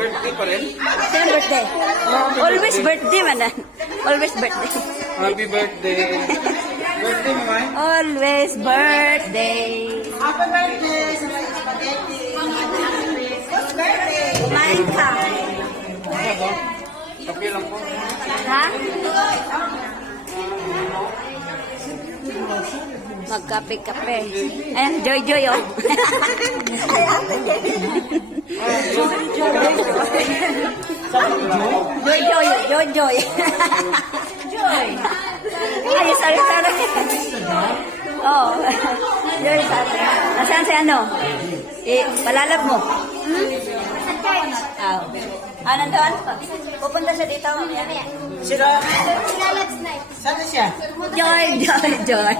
Birthday pa rin? Sino birthday? Always birthday man. Always birthday. Happy birthday. Birthday mo, May? Always birthday. Happy birthday sa mga spaghetti. Kumain ka. Kape lang po. Ha? Magkape-kape. Ayan, Joy-Joy, oh. Joy-Joy, Joy-Joy. Joy. Ay, sorry. Oh. Joy, sorry. Nasaan si ano? Palalab mo. Nandun? Pupunta siya dito. Sino? Saan siya? Joy.